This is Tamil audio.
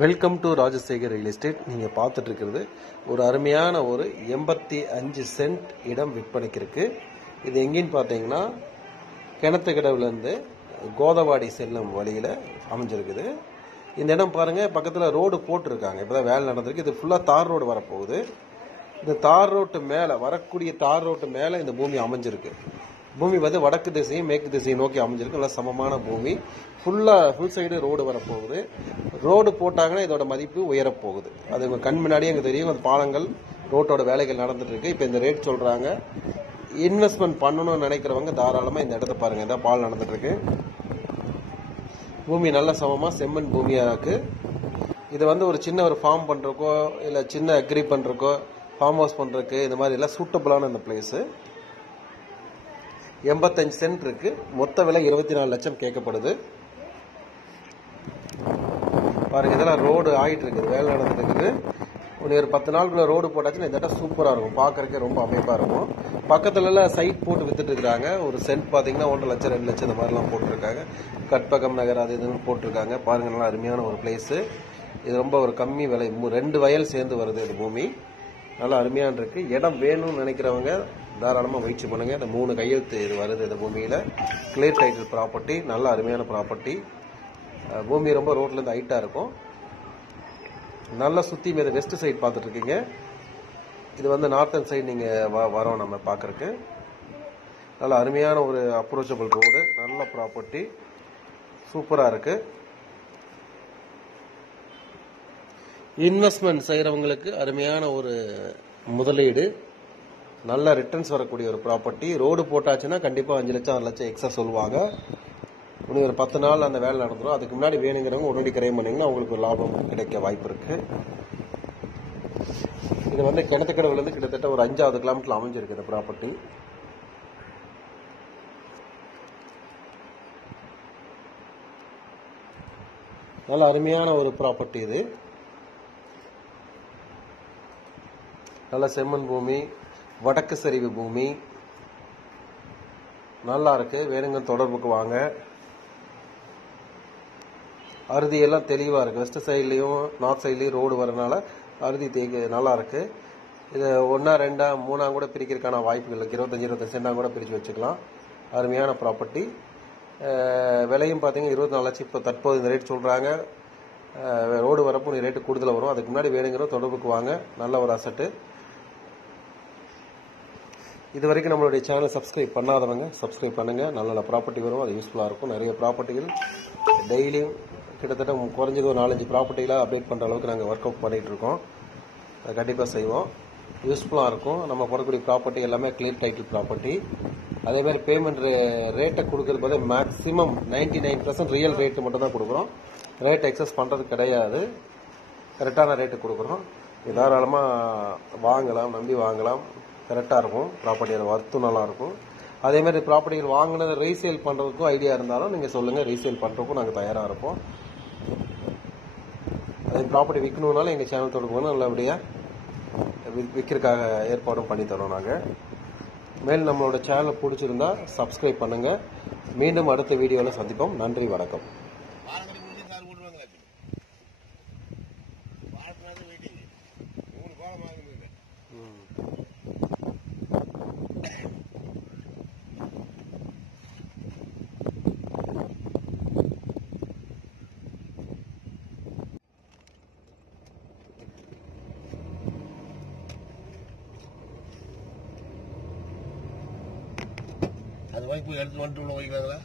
Welcome to Rajasekar real estate. நீங்கள் பார்த்துட்டு இருக்கிறது ஒரு அருமையான ஒரு 85 சென்ட் இடம் விற்பனைக்கு இருக்கு. இது எங்கேன்னு பார்த்தீங்கன்னா கிணத்துக்கடவுலேருந்து கோதவாடி செல்லும் வழியில் அமைஞ்சிருக்குது. இந்த இடம் பாருங்கள், பக்கத்தில் ரோடு போட்டிருக்காங்க. இப்போ தான் வேலை நடந்திருக்கு. இது ஃபுல்லாக தார் ரோடு வரப்போகுது. இந்த தார் ரோட்டு மேலே வரக்கூடிய தார் ரோட்டு மேலே இந்த பூமி அமைஞ்சிருக்கு. பூமி வந்து வடக்கு திசையும் மேற்கு திசையும் நோக்கி அமைஞ்சிருக்கு. நல்லா சமமான பூமி. ஃபுல் சைடு ரோடு வரப்போகுது. ரோடு போட்டாங்கன்னா இதோட மதிப்பு உயரப்போகுது. அது உங்கள் கண் முன்னாடியே எங்களுக்கு தெரியும். அந்த பாலங்கள் ரோட்டோட வேலைகள் நடந்துட்டு இருக்கு. இப்போ இந்த ரேட் சொல்றாங்க. இன்வெஸ்ட்மெண்ட் பண்ணணும்னு நினைக்கிறவங்க தாராளமாக இந்த இடத்த பாருங்க. இந்த பால் நடந்துட்டு இருக்கு. பூமி நல்ல சமமாக செம்மண் பூமியாக இருக்கு. இது வந்து ஒரு சின்ன ஒரு ஃபார்ம் பண்றக்கோ இல்லை சின்ன அக்ரி பண்றக்கோ ஃபார்ம் ஹவுஸ் பண்றதுக்கு இந்த மாதிரி எல்லாம் சூட்டபிளான இந்த பிளேஸ். 85 சென்ட் இருக்கு. மொத்த விலை 24 லட்சம் கேட்கப்படுது. பாருங்க, இதெல்லாம் ரோடு ஆகிட்டு இருக்குது, வேலை நடந்துட்டு இருக்குது. ஒரு 10 நாளுக்குள்ள ரோடு போட்டாச்சுன்னா இந்த இடம் சூப்பராக இருக்கும். பார்க்கறதுக்கே ரொம்ப அமைப்பாக இருக்கும். பக்கத்துல எல்லாம் சைட் போட்டு வித்துட்டு இருக்காங்க. ஒரு சென்ட் பார்த்தீங்கன்னா 1.5 லட்சம் 2 லட்சம் இந்த மாதிரிலாம் போட்டிருக்காங்க. கட்பகம் நகர் அது இதுன்னு போட்டிருக்காங்க. பாருங்க, நல்லா அருமையான ஒரு பிளேஸ். இது ரொம்ப ஒரு கம்மி விலை. 2 வயல் சேர்ந்து வருது இந்த பூமி. நல்லா அருமையான இருக்கு. இடம் வேணும்னு நினைக்கிறவங்க தாராளமாக முயற்சி பண்ணுங்க. இந்த 3 கையெழுத்து இது வருது இந்த பூமியில. கிளியர் டைட்டில் ப்ராப்பர்ட்டி, நல்ல அருமையான ப்ராப்பர்ட்டி. பூமி ரொம்ப ரோட்ல இருந்து ஹைட்டா இருக்கும். நல்லா சுத்தி மீது வெஸ்ட் சைடு பார்த்துட்டு இருக்கீங்க. இது வந்து நார்த்தன் சைடு நீங்க வரோம் நம்ம பார்க்கறதுக்கு. நல்ல அருமையான ஒரு அப்ரோச்சபிள் ரோடு, நல்ல ப்ராப்பர்ட்டி, சூப்பரா இருக்கு. இன்வெஸ்ட்மெண்ட் செய்யறவங்களுக்கு அருமையான ஒரு முதலீடு, நல்ல ரிட்டர்ன்ஸ் வரக்கூடிய ஒரு ப்ராப்பர்ட்டி. ரோடு போட்டாச்சுன்னா கண்டிப்பா 5 லட்சம் 6 லட்சம் எக்ஸ்ட்ரா சொல்லுவாங்க. இன்னும் ஒரு 10 நாள் அந்த வேலை நடந்துடும். அதுக்கு முன்னாடி வேணுங்கிறவங்க உடனடி கிரையம் பண்ணீங்கன்னா உங்களுக்கு ஒரு லாபம் கிடைக்க வாய்ப்பு இருக்கு. இது வந்து கிணத்துக்கடவுல இருந்து கிட்டத்தட்ட ஒரு 5வது கிலோமீட்டர் அமைஞ்சிருக்கு இந்த ப்ராப்பர்ட்டி. நல்ல அருமையான ஒரு ப்ராப்பர்ட்டி இது. நல்ல செம்மண் பூமி, வடக்கு சரிவு பூமி, நல்லா இருக்கு. வேணுங்க தொடர்புக்கு வாங்க. அறுதி எல்லாம் தெளிவா இருக்கு. வெஸ்ட் சைட்லயும் நார்த் சைட்லயும் ரோடு வரனால அறுதி நல்லா இருக்கு. இது 1 2 3 கூட பிரிக்கிறதுக்கான வாய்ப்புகள் இருக்கு. 25 சென்டா கூட பிரிச்சு வச்சுக்கலாம். அருமையான ப்ராப்பர்ட்டி. விலையும் பாத்தீங்கன்னா 24 லட்சம் இப்போ தற்போது இந்த ரேட் சொல்றாங்க. ரோடு வரப்போ ரேட்டு கூடுதல் வரும். அதுக்கு முன்னாடி வேணுங்கிற தொடர்புக்கு வாங்க. நல்ல ஒரு அசட்டு. இது வரைக்கும் நம்மளுடைய சேனல் சப்ஸ்கிரைப் பண்ணாதவங்க சப்ஸ்கிரைப் பண்ணுங்க. நல்ல நல்ல ப்ராப்பர்ட்டி வரும். அது யூஸ்ஃபுல்லா இருக்கும். நிறைய ப்ராப்பர்ட்டிகள் டெய்லியும் கிட்டத்தட்ட குறைஞ்சது ஒரு 4-5 ப்ராப்பர்ட்டிகளாக அப்டேட் பண்ற அளவுக்கு நாங்கள் ஒர்க் அவுட் பண்ணிட்டு இருக்கோம். அதை கண்டிப்பாக செய்வோம். யூஸ்ஃபுல்லா இருக்கும். நம்ம போடக்கூடிய ப்ராப்பர்ட்டி எல்லாமே கிளியர் டைட்டில் ப்ராப்பர்ட்டி. அதே மாதிரி பேமெண்ட் ரேட்டை கொடுக்கறது போது மேக்ஸிமம் 99% ரியல் ரேட்டு மட்டும் தான் கொடுக்குறோம். ரேட் எக்ஸஸ் பண்றது கிடையாது. கரெக்டான ரேட்டு கொடுக்குறோம். தாராளமாக வாங்கலாம், நம்பி வாங்கலாம். கரெக்டாக இருக்கும். ப்ராப்பர்ட்டியோட வர்த்தும் நல்லா இருக்கும். அதே மாதிரி ப்ராப்பர்ட்டிகள் வாங்கினதை ரீசேல் பண்ணுறதுக்கும் ஐடியா இருந்தாலும் நீங்கள் சொல்லுங்கள். ரீசேல் பண்ணுறதுக்கும் நாங்கள் தயாராக இருப்போம். அதே ப்ராப்பர்ட்டி விற்கணுன்னாலும் எங்கள் சேனல் தொடர்பு நல்லபடியாக விற்கிறதுக்காக ஏற்பாடும் பண்ணி தரோம் நாங்கள். மேலும் நம்மளோட சேனல் பிடிச்சிருந்தா சப்ஸ்கிரைப் பண்ணுங்கள். மீண்டும் அடுத்த வீடியோவில் சந்திப்போம். நன்றி, வணக்கம். அது வாங்கி போய் எடுத்து வந்துட்டு உள்ள வைக்கிறாங்களா?